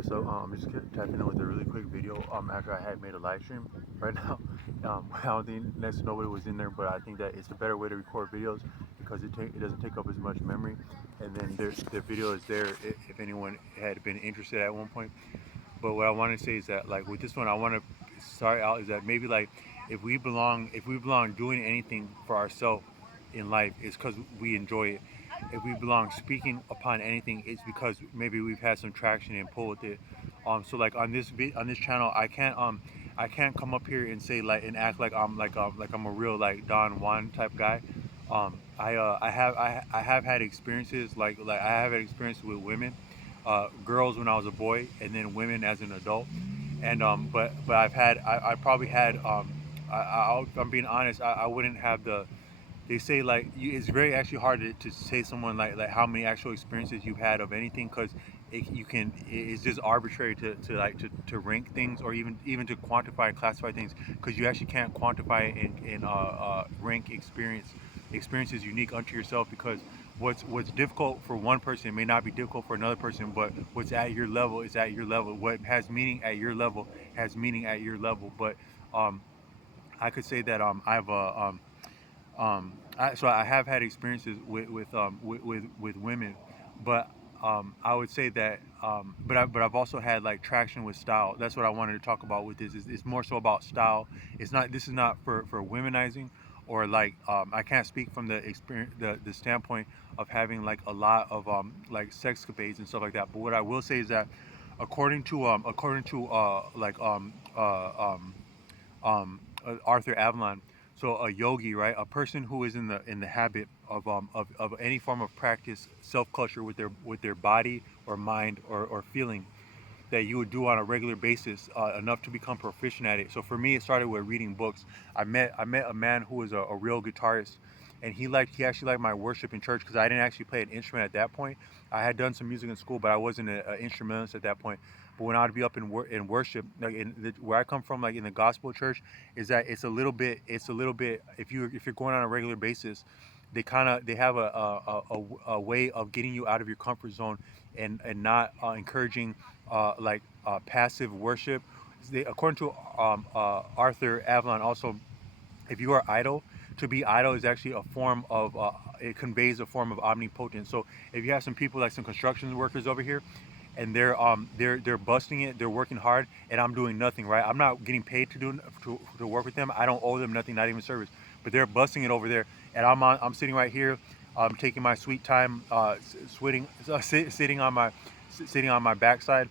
what's up? I'm just tapping in with a really quick video. After I had made a live stream right now. I don't think next nobody was in there, but I think that it's a better way to record videos because it doesn't take up as much memory, and then the video is there if anyone had been interested at one point. But what I want to say is that like with this one, I want to start out is that maybe like if we belong doing anything for ourselves in life, it's because we enjoy it. If we belong speaking upon anything, it's because maybe we've had some traction and pull with it. So like on this channel, I can't come up here and say like and act like I'm a real like Don Juan type guy. I have had experiences like I have had experiences with women, girls when I was a boy, and then women as an adult. And but I probably had I'm being honest. I wouldn't have the they say like it's very actually hard to say someone like how many actual experiences you've had of anything because it's just arbitrary to rank things or even to quantify and classify things because you actually can't quantify and rank experiences unique unto yourself because what's difficult for one person may not be difficult for another person, but what's at your level is at your level. What has meaning at your level has meaning at your level. But um I could say that so I have had experiences with women, but I would say that but I've also had like traction with style. That's what I wanted to talk about with this. It's more so about style. It's not This is not for womenizing or like I can't speak from the experience the standpoint of having like a lot of like sexcapades and stuff like that. But what I will say is that according to Arthur Avalon. So a yogi, right? A person who is in the habit of any form of practice, self culture with their body or mind or feeling that you would do on a regular basis, enough to become proficient at it. So for me, it started with reading books. I met a man who was a real guitarist, and he actually liked my worship in church because I didn't actually play an instrument at that point. I had done some music in school, but I wasn't an instrumentalist at that point. But when I'd be up in worship, like where I come from, like in the gospel church, is that it's a little bit if you're going on a regular basis, they have a way of getting you out of your comfort zone and not encouraging passive worship. According to Arthur Avalon, also, if you are idle, to be idle is actually a form of it conveys a form of omnipotence. So if you have some people like some construction workers over here, and they're busting it, they're working hard, and I'm doing nothing, right? I'm not getting paid to work with them. I don't owe them nothing, not even service, but they're busting it over there, and I'm sitting right here, taking my sweet time, sitting on my backside,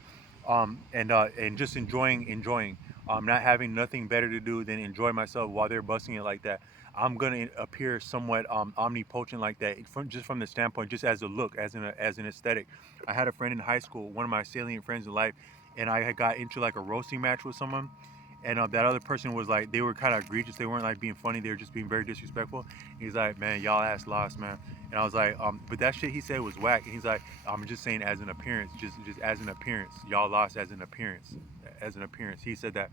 and just enjoying, not having nothing better to do than enjoy myself while they're busting it like that. I'm gonna appear somewhat omnipotent like that, from the standpoint, just as a look, as an aesthetic. I had a friend in high school, one of my salient friends in life, and I had got into like a roasting match with someone, and that other person was like, they were kind of egregious. They weren't like being funny. They were just being very disrespectful. He's like, man, y'all ass lost, man. And I was like, but that shit he said was whack. And he's like, I'm just saying as an appearance, just as an appearance. Y'all lost as an appearance, as an appearance. He said that.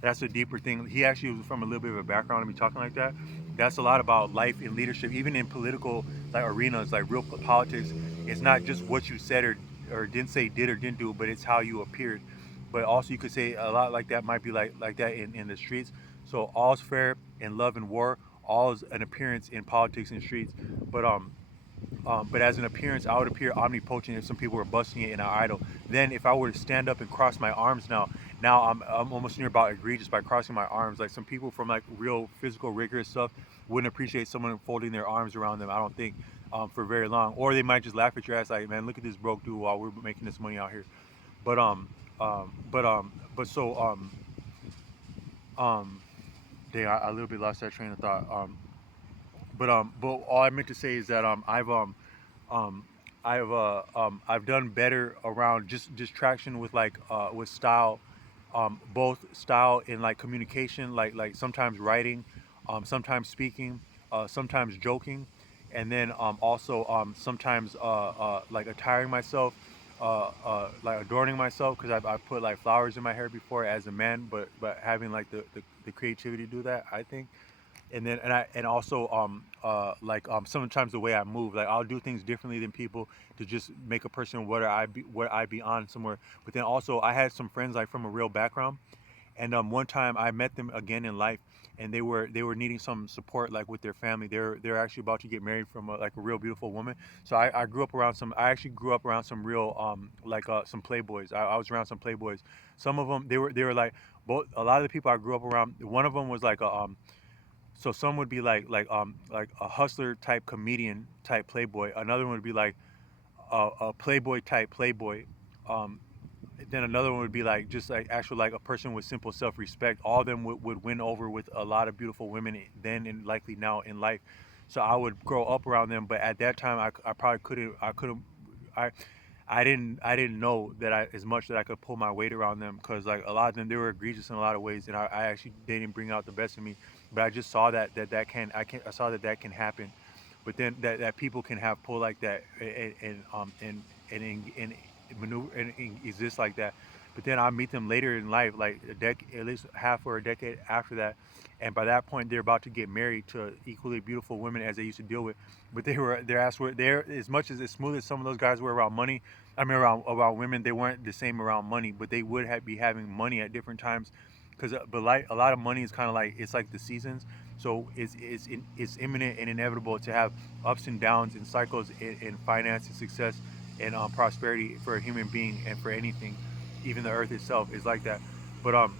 That's a deeper thing. He actually was from a little bit of a background to be talking like that. That's a lot about life and leadership, even in political like arenas, like real politics. It's not just what you said or didn't say, did or didn't do, but it's how you appeared. But also you could say a lot like that might be like that in the streets. So all's fair in love and war. All is an appearance in politics and streets. But but as an appearance, I would appear omnipotent if some people were busting it in an idol. Then, if I were to stand up and cross my arms now I'm almost near about egregious by crossing my arms. Like some people from like real physical rigorous stuff wouldn't appreciate someone folding their arms around them. I don't think for very long, or they might just laugh at your ass like, man, look at this broke dude while we're making this money out here. But but so um, dang, I a little bit lost that train of thought. But all I meant to say is that um, I've done better around just traction with style, both style in like communication, like sometimes writing, sometimes speaking, sometimes joking, and then also sometimes like attiring myself, like adorning myself because I put like flowers in my hair before as a man, but having like the creativity to do that, I think. And then and also like sometimes the way I move, like I'll do things differently than people to just make a person where I be on somewhere. But then also I had some friends like from a real background, and one time I met them again in life, and they were needing some support like with their family. They're actually about to get married from like a real beautiful woman. So I grew up around some. I actually grew up around some real like some playboys. I was around some playboys. Some of them they were like both. A lot of the people I grew up around. One of them was like a so some would be like a hustler type comedian type playboy. Another one would be like a playboy type playboy. Um, then another one would be like just like actual like a person with simple self-respect. All of them would win over with a lot of beautiful women then and likely now in life. So I would grow up around them, but at that time I probably couldn't I I didn't know that I as much that I could pull my weight around them, because like a lot of them they were egregious in a lot of ways, and I actually they didn't bring out the best in me. But I just saw that I saw that can happen. But then that people can have pull like that and maneuver and exist like that. But then I meet them later in life, like a decade, at least half or a decade after that, and by that point they're about to get married to equally beautiful women as they used to deal with. But their ass were there as much as smooth as some of those guys were around money. I mean, around women, they weren't the same around money, but they would be having money at different times, because but like a lot of money is kind of like it's like the seasons. So it's imminent and inevitable to have ups and downs and cycles in finance and success and prosperity for a human being and for anything, even the earth itself is like that. But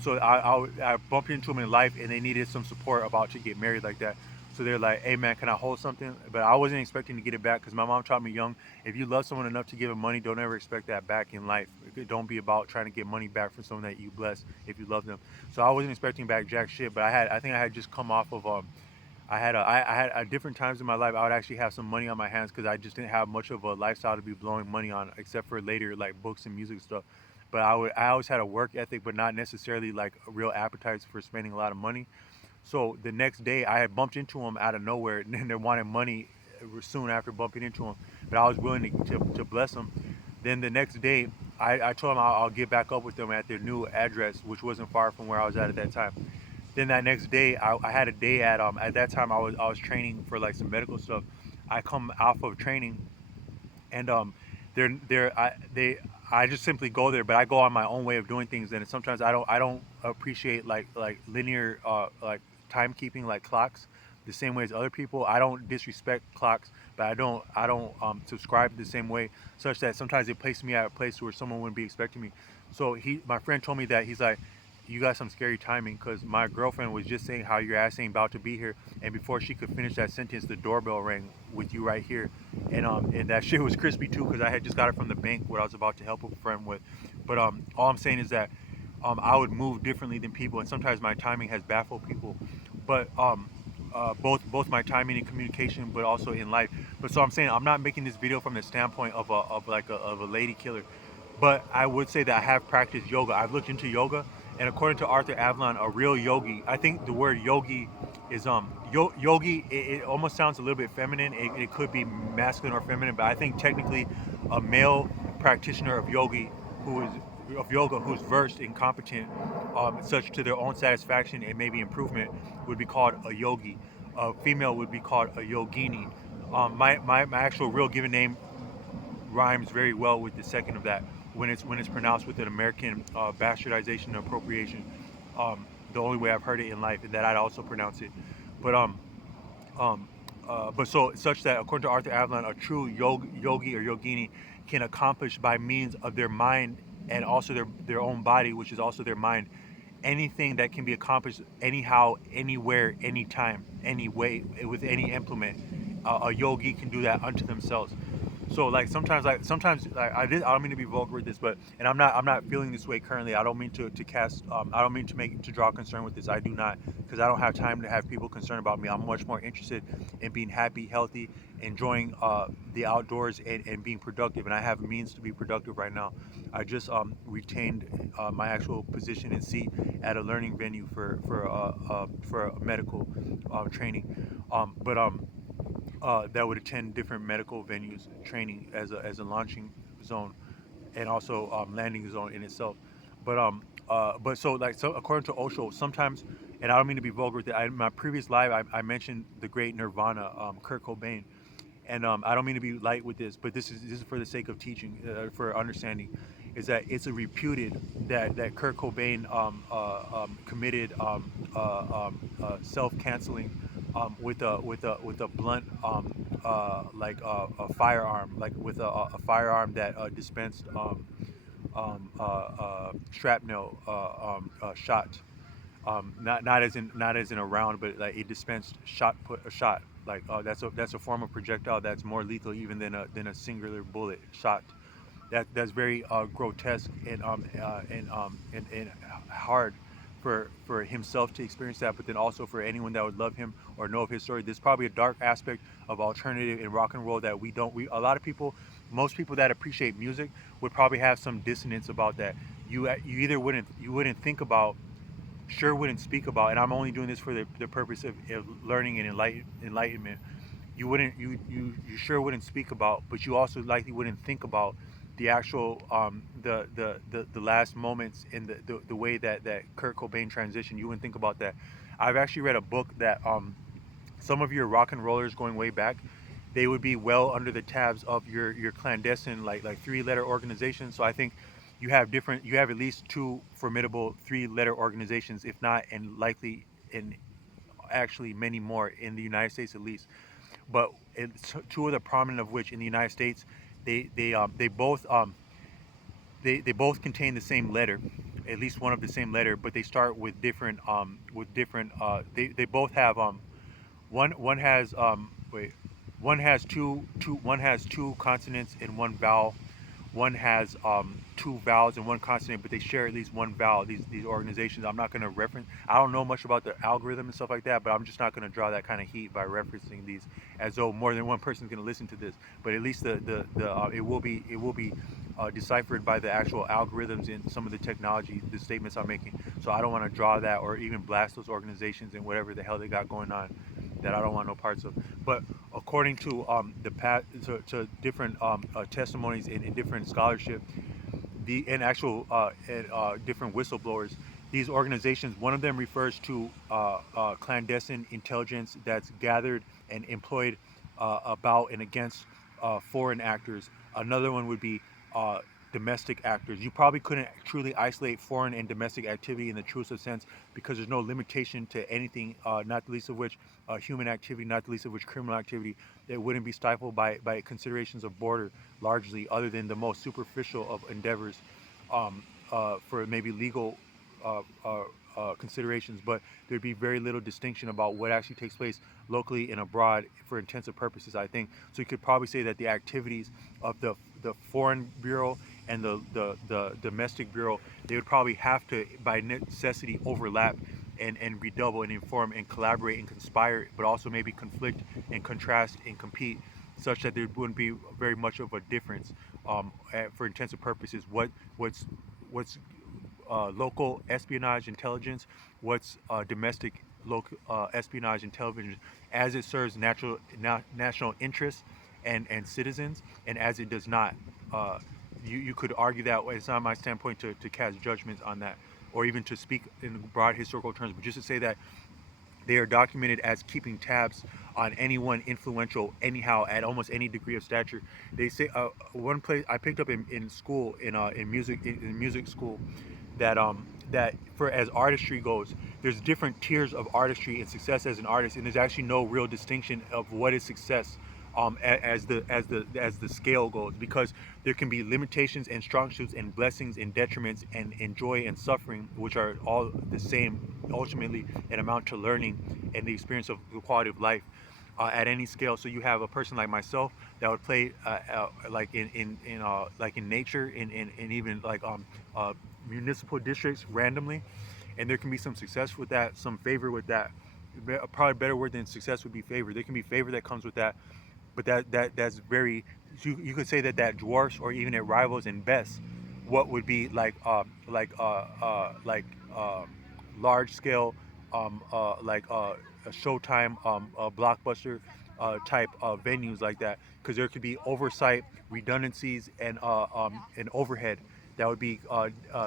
so I bumped into them in life, and they needed some support about to get married like that. So they're like, "Hey man, can I hold something?" But I wasn't expecting to get it back, because my mom taught me young: if you love someone enough to give them money, don't ever expect that back in life. Don't be about trying to get money back from someone that you bless if you love them. So I wasn't expecting back jack shit, but I think I had just come off of I had at different times in my life I would actually have some money on my hands, because I just didn't have much of a lifestyle to be blowing money on, except for later like books and music stuff. But I always had a work ethic, but not necessarily like a real appetite for spending a lot of money. So the next day I had bumped into them out of nowhere, and they wanted money soon after bumping into them, but I was willing to bless them. Then the next day I told them I'll get back up with them at their new address, which wasn't far from where I was at that time. Then that next day, I had a day at that time I was training for like some medical stuff. I come off of training, and I just simply go there, but I go on my own way of doing things, and sometimes I don't appreciate like linear like timekeeping like clocks the same way as other people. I don't disrespect clocks, but I don't subscribe the same way, such that sometimes it places me at a place where someone wouldn't be expecting me. So my friend told me that he's like, you got some scary timing, because my girlfriend was just saying how your ass ain't about to be here, and before she could finish that sentence, the doorbell rang with you right here, and that shit was crispy too, because I had just got it from the bank, what I was about to help a friend with. But all I'm saying is that I would move differently than people, and sometimes my timing has baffled people. But both my timing and communication, but also in life. But so I'm saying I'm not making this video from the standpoint of a lady killer, but I would say that I have practiced yoga. I've looked into yoga, and according to Arthur Avalon, a real yogi, I think the word yogi is yogi. It almost sounds a little bit feminine. It could be masculine or feminine, but I think technically, a male practitioner of yoga who's versed and competent, such to their own satisfaction and maybe improvement, would be called a yogi. A female would be called a yogini. My actual real given name rhymes very well with the second of that when it's pronounced with an American bastardization and appropriation. The only way I've heard it in life, and that I'd also pronounce it. But um, but so such that according to Arthur Avalon, a true yogi or yogini can accomplish by means of their mind and also their own body, which is also their mind, anything that can be accomplished anyhow, anywhere, anytime, any way, with any implement. A yogi can do that unto themselves. So sometimes I don't mean to be vulgar with this, but and I'm not feeling this way currently. I don't mean to cast I don't mean to draw concern with this. I do not, because I don't have time to have people concerned about me. I'm much more interested in being happy, healthy, enjoying the outdoors, and being productive. And I have means to be productive right now. I just retained my actual position and seat at a learning venue for medical training. That would attend different medical venues, training as a launching zone, and also landing zone in itself. But But so like so according to Osho, sometimes, and I don't mean to be vulgar with it. In my previous live, I mentioned the great Nirvana, Kurt Cobain, and I don't mean to be light with this, but this is for the sake of teaching, for understanding, is that it's a reputed that Kurt Cobain committed self-canceling with a blunt like a firearm, like with a firearm that dispensed shrapnel shot, not as in a round, but like it dispensed put a shot. Like that's a form of projectile that's more lethal even than a singular bullet shot. That's very grotesque and hard for himself to experience that, but then also for anyone that would love him or know of his story. There's probably a dark aspect of alternative in rock and roll that we a lot of people, most people that appreciate music would probably have some dissonance about that. You either wouldn't think about, sure wouldn't speak about, and I'm only doing this for the purpose of learning and enlightenment. You sure wouldn't speak about, but you also likely wouldn't think about the actual the last moments in the way that Kurt Cobain transitioned. You wouldn't think about that. I've actually read a book that some of your rock and rollers going way back, they would be well under the tabs of your clandestine like 3-letter organizations. So I think you have at least two formidable 3-letter organizations, if not, and likely in actually many more in the United States at least. But two of the prominent of which in the United States, they both contain the same letter, at least one of the same letter, but they start with different. They both have one has wait one has two consonants and one vowel. One has two vowels and one consonant, but they share at least one vowel. These organizations, I'm not going to reference. I don't know much about the algorithm and stuff like that, but I'm just not going to draw that kind of heat by referencing these as though more than one person is going to listen to this. But at least it will be deciphered by the actual algorithms in some of the technology, the statements I'm making. So I don't want to draw that or even blast those organizations and whatever the hell they got going on that I don't want no parts of. But according to to different testimonies in different scholarship, the in actual different whistleblowers, these organizations, one of them refers to clandestine intelligence that's gathered and employed about and against foreign actors. Another one would be domestic actors. You probably couldn't truly isolate foreign and domestic activity in the truest sense because there's no limitation to anything, not the least of which human activity, not the least of which criminal activity, that wouldn't be stifled by considerations of border largely, other than the most superficial of endeavors for maybe legal uh, uh, considerations, but there'd be very little distinction about what actually takes place locally and abroad for intensive purposes, I think. So you could probably say that the activities of the foreign bureau and the domestic bureau, they would probably have to, by necessity, overlap and redouble and inform and collaborate and conspire, but also maybe conflict and contrast and compete, such that there wouldn't be very much of a difference for intensive purposes. What's local espionage intelligence, what's domestic local espionage intelligence, as it serves national interests and citizens, and as it does not. You could argue that way. It's not my standpoint to cast judgments on that, or even to speak in broad historical terms, but just to say that they are documented as keeping tabs on anyone influential, anyhow, at almost any degree of stature. They say one place I picked up in school in music school that for as artistry goes, there's different tiers of artistry and success as an artist, and there's actually no real distinction of what is success as the scale goes, because there can be limitations and strong suits and blessings and detriments and joy and suffering, which are all the same ultimately and amount to learning and the experience of the quality of life at any scale. So you have a person like myself that would play like in nature in even like municipal districts randomly, and there can be some success with that, some favor with that. Probably a better word than success would be favor. There can be favor that comes with that, but that's very, you could say that dwarfs or even it rivals in best what would be large scale a Showtime blockbuster type venues like that, because there could be oversight, redundancies, and overhead that would be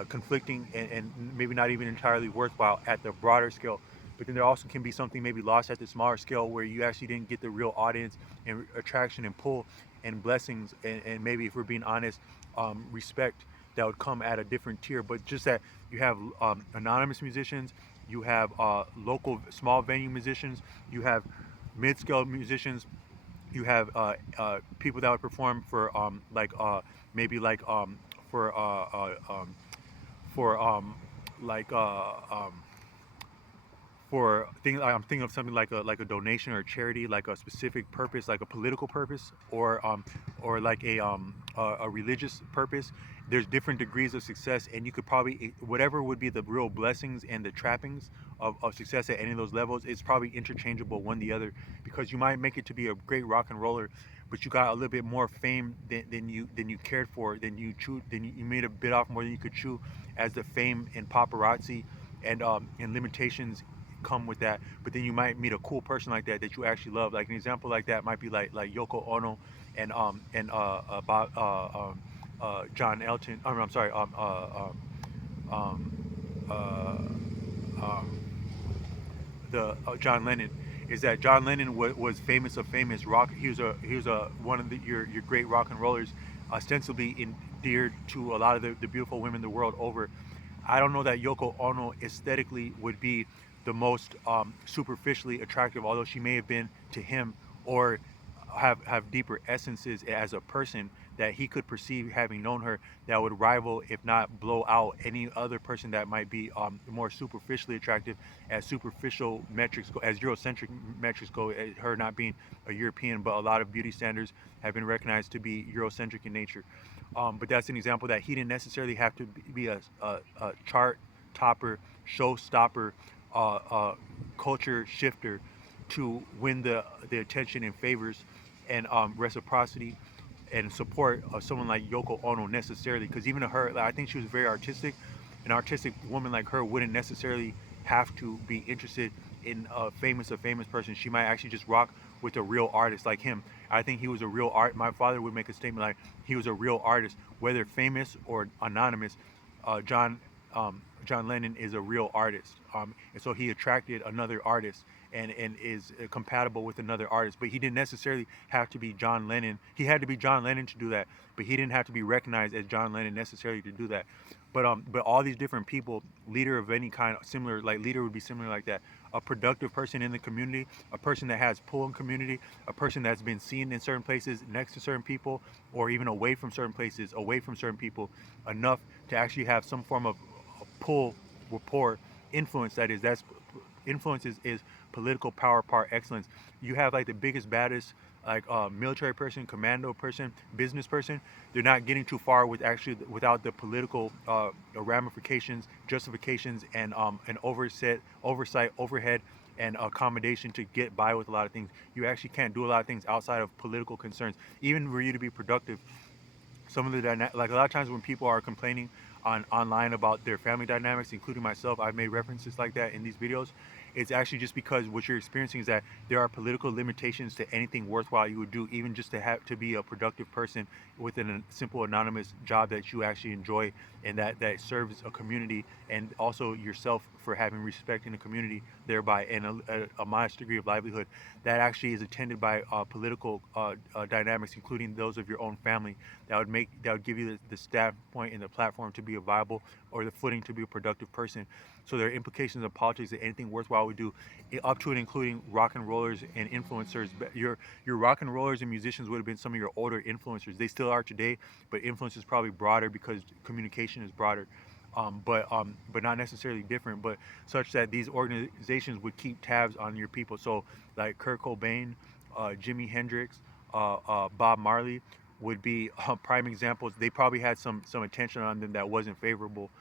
conflicting and maybe not even entirely worthwhile at the broader scale. But then there also can be something maybe lost at the smaller scale where you actually didn't get the real audience and attraction and pull and blessings and maybe, if we're being honest, respect that would come at a different tier. But just that you have anonymous musicians, you have local small venue musicians, you have mid-scale musicians, you have people that would perform for maybe like for for like for things. I'm thinking of something like a donation or a charity, like a specific purpose, like a political purpose, or like a religious purpose. There's different degrees of success, and you could probably whatever would be the real blessings and the trappings of success at any of those levels. It's probably interchangeable one the other, because you might make it to be a great rock and roller, but you got a little bit more fame than you cared for, than you made a bit off more than you could chew, as the fame and paparazzi and limitations come with that. But then you might meet a cool person like that you actually love. Like an example like that might be like Yoko Ono and John Elton. I'm sorry. Uh, um, the John Lennon. Is that John Lennon was famous of famous rock. He was a one of your great rock and rollers, ostensibly endeared to a lot of the beautiful women the world over. I don't know that Yoko Ono aesthetically would be the most superficially attractive, although she may have been to him, or have deeper essences as a person that he could perceive, having known her, that would rival, if not blow out, any other person that might be more superficially attractive, as superficial metrics go, as Eurocentric metrics go. Her not being a European, but a lot of beauty standards have been recognized to be Eurocentric in nature. But that's an example that he didn't necessarily have to be a chart topper, showstopper, culture shifter to win the attention and favors and reciprocity and support of someone like Yoko Ono necessarily. Because even to her, like, I think she was very artistic. An artistic woman like her wouldn't necessarily have to be interested in a famous person. She might actually just rock with a real artist like him. I think he was a real art. My father would make a statement like he was a real artist, whether famous or anonymous. Uh, John John Lennon is a real artist, and so he attracted another artist and is compatible with another artist. But he didn't necessarily have to be John Lennon. He had to be John Lennon to do that, but he didn't have to be recognized as John Lennon necessarily to do that. But all these different people, leader of any kind, similar, like leader would be similar like that. A productive person in the community, a person that has pull in community, a person that's been seen in certain places next to certain people, or even away from certain places, away from certain people, enough to actually have some form of pull, rapport, influence. That's influence is political power par excellence. You have like the biggest, baddest, like military person, commando person, business person. They're not getting too far with actually without the political ramifications, justifications, and oversight, overhead, and accommodation to get by with a lot of things. You actually can't do a lot of things outside of political concerns, even for you to be productive. Some of the like a lot of times when people are complaining online about their family dynamics, including myself, I've made references like that in these videos. It's actually just because what you're experiencing is that there are political limitations to anything worthwhile you would do, even just to have to be a productive person within a simple anonymous job that you actually enjoy and that serves a community, and also yourself for having respect in the community thereby, and a modest degree of livelihood that actually is attended by political dynamics, including those of your own family, that would give you the standpoint and the platform to be a viable, or the footing to be a productive person. So there are implications of politics that anything worthwhile we do, up to and including rock and rollers and influencers. Your rock and rollers and musicians would have been some of your older influencers. They still are today, but influence is probably broader because communication is broader. But not necessarily different, but such that these organizations would keep tabs on your people. So like Kurt Cobain, Jimi Hendrix, Bob Marley would be prime examples. They probably had some attention on them that wasn't favorable.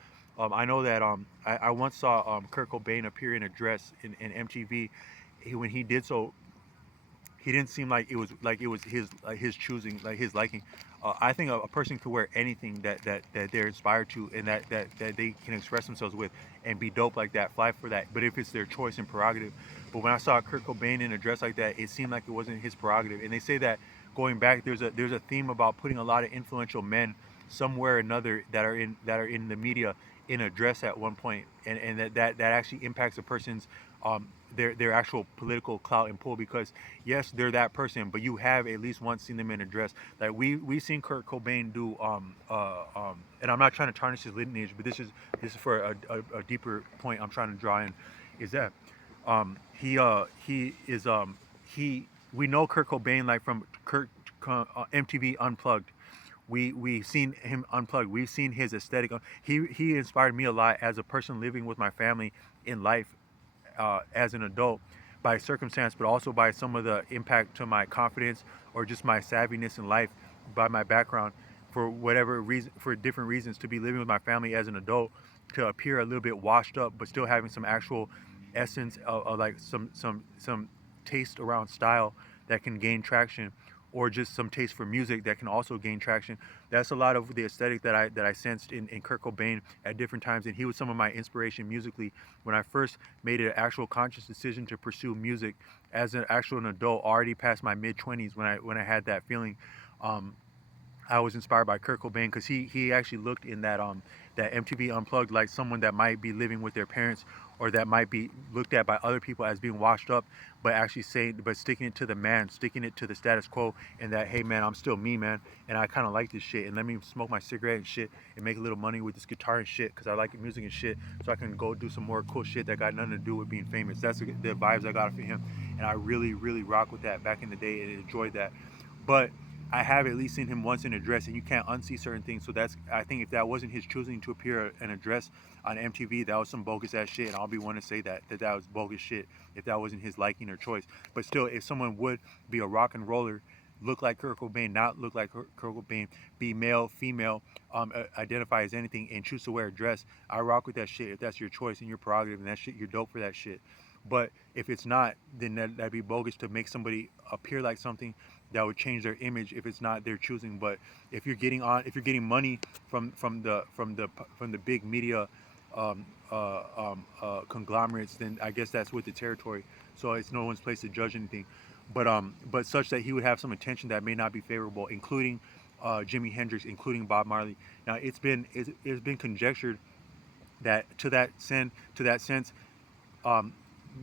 I know that I once saw Kurt Cobain appear in a dress in MTV. When he did so, he didn't seem like it was his choosing, like his liking. I think a person could wear anything that they're inspired to, and that they can express themselves with, and be dope like that, fly for that. But if it's their choice and prerogative. But when I saw Kurt Cobain in a dress like that, it seemed like it wasn't his prerogative. And they say that going back, there's a theme about putting a lot of influential men somewhere or another that are in the media in a dress at one point, and that actually impacts a person's their actual political clout and pull, because yes, they're that person, but you have at least once seen them in a dress. Like we seen Kurt Cobain do and I'm not trying to tarnish his lineage, but this is for a deeper point I'm trying to draw in, is that he is he we know Kurt Cobain like from MTV Unplugged. We've seen him unplugged. We've seen his aesthetic. He inspired me a lot as a person living with my family in life, as an adult, by circumstance, but also by some of the impact to my confidence or just my savviness in life, by my background, for whatever reason, for different reasons, to be living with my family as an adult, to appear a little bit washed up, but still having some actual essence of like some taste around style that can gain traction, or just some taste for music that can also gain traction. That's a lot of the aesthetic that I sensed in Kurt Cobain at different times, and he was some of my inspiration musically when I first made an actual conscious decision to pursue music as an adult, already past my mid 20s, when I had that feeling. Um, I was inspired by Kurt Cobain because he actually looked in that MTV Unplugged like someone that might be living with their parents, or that might be looked at by other people as being washed up, but actually saying, but sticking it to the man, sticking it to the status quo, and that, hey man, I'm still me, man, and I kind of like this shit, and let me smoke my cigarette and shit and make a little money with this guitar and shit because I like music and shit, so I can go do some more cool shit that got nothing to do with being famous. That's the vibes I got from him, and I really really rock with that back in the day and enjoyed that. But I have at least seen him once in a dress, and you can't unsee certain things. So that's, I think, if that wasn't his choosing to appear in a dress on MTV, that was some bogus ass shit, and I'll be one to say that was bogus shit if that wasn't his liking or choice. But still, if someone would be a rock and roller, look like Kurt Cobain, not look like Kurt Cobain, be male, female, identify as anything, and choose to wear a dress, I rock with that shit. If that's your choice and your prerogative, and that shit, you're dope for that shit. But if it's not, then that'd be bogus to make somebody appear like something that would change their image if it's not their choosing. But if you're getting money from the big media conglomerates, then I guess that's with the territory. So it's no one's place to judge anything. But such that he would have some attention that may not be favorable, including Jimi Hendrix, including Bob Marley. Now it's been conjectured that to that sense, um,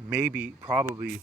maybe, probably,